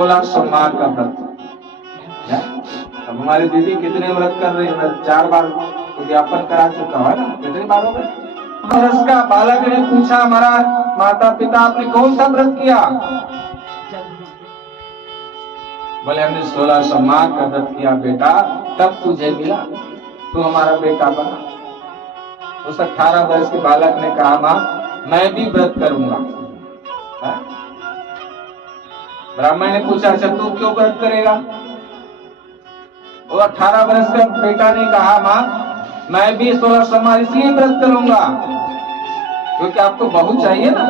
16 सोमवार का व्रत है। अब हमारी दीदी कितने व्रत कर रही है, मैं 4 बार ज्ञापन करा चुका है ना। कितनी बार हो गए। वर्ष का बालक ने पूछा, महाराज माता पिता आपने कौन सा व्रत किया? बोले हमने 16 सोमवार का व्रत किया बेटा, तब तुझे मिला, तू हमारा बेटा बना। उस 18 वर्ष के बालक ने कहा मां मैं भी व्रत करूंगा। ब्राह्मण ने पूछा अच्छा तू क्यों व्रत करेगा? वो 18 वर्ष का बेटा ने कहा मां मैं भी 16 सोमवार इसलिए व्रत करूंगा क्योंकि आपको बहू चाहिए ना।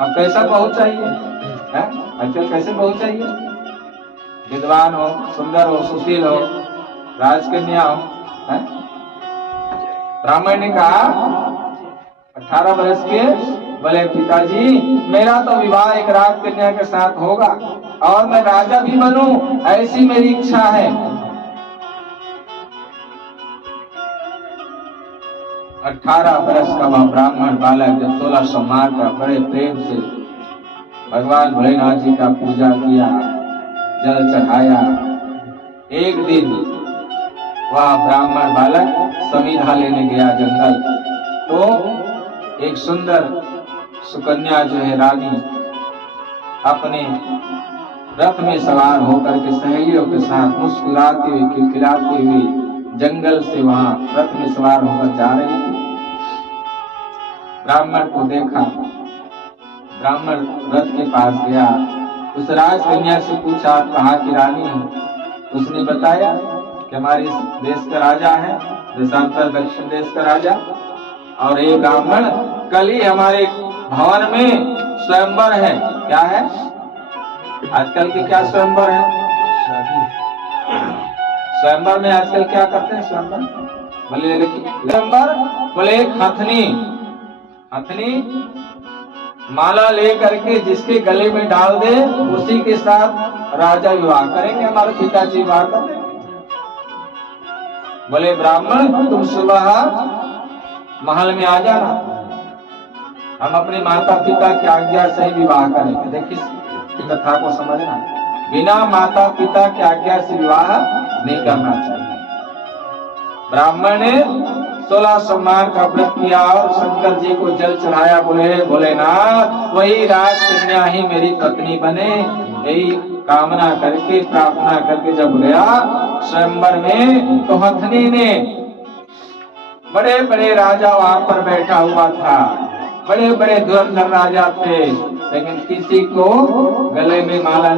अब कैसा बहू चाहिए है? आजकल कैसे बहू चाहिए? विद्वान हो, सुंदर हो, सुशील हो, राजकन्या हो है? ब्राह्मण ने कहा 18 वर्ष के, बोले पिताजी मेरा तो विवाह एक राजकन्या के साथ होगा और मैं राजा भी बनूं, ऐसी मेरी इच्छा है। 18 वर्ष का वह ब्राह्मण बालक जब 16 सोमवार का बड़े प्रेम से भगवान भोलेनाथ जी का पूजा किया, जल चढ़ाया। एक दिन वह ब्राह्मण बालक समीधा लेने गया जंगल, तो एक सुंदर सुकन्या जो है रानी अपने रथ में सवार होकर के सहेलियों के साथ मुस्कुराते हुए खिलखिलाते हुए जंगल से वहां रथ में सवार होकर जा रही थी। ब्राह्मण को देखा, ब्राह्मण रथ के पास गया, उस राजकन्या से पूछा आप कहाँ की रानी हो? उसने बताया कि हमारे इस देश का राजा है, देशांतर दक्षिण देश का राजा, और ये ब्राह्मण कल ही हमारे भवन में स्वयंवर है। क्या है आजकल की? क्या स्वयंवर है? स्वयंवर में आजकल क्या करते हैं? स्वयंवर बोले स्वयंवर बोले हथनी, हथनी माला ले करके जिसके गले में डाल दे उसी के साथ राजा विवाह करेंगे, हमारे पिताजी विवाह करते। बोले ब्राह्मण तुम सुबह महल में आ जाना, हम अपने माता पिता की आज्ञा से ही विवाह करेंगे। देखिए कथा को समझना, बिना माता पिता की आज्ञा से विवाह नहीं करना चाहिए। ब्राह्मण ने 16 सोमवार का व्रत किया और शंकर जी को जल चढ़ाया। बोले भोलेनाथ वही राजकन्या ही मेरी पत्नी बने, यही कामना करके प्रार्थना करके जब गया स्वयंवर में, तो हथनी ने, बड़े बड़े राजा वहां पर बैठा हुआ था, बड़े बड़े धुरंधर राजा थे, लेकिन किसी को गले में माला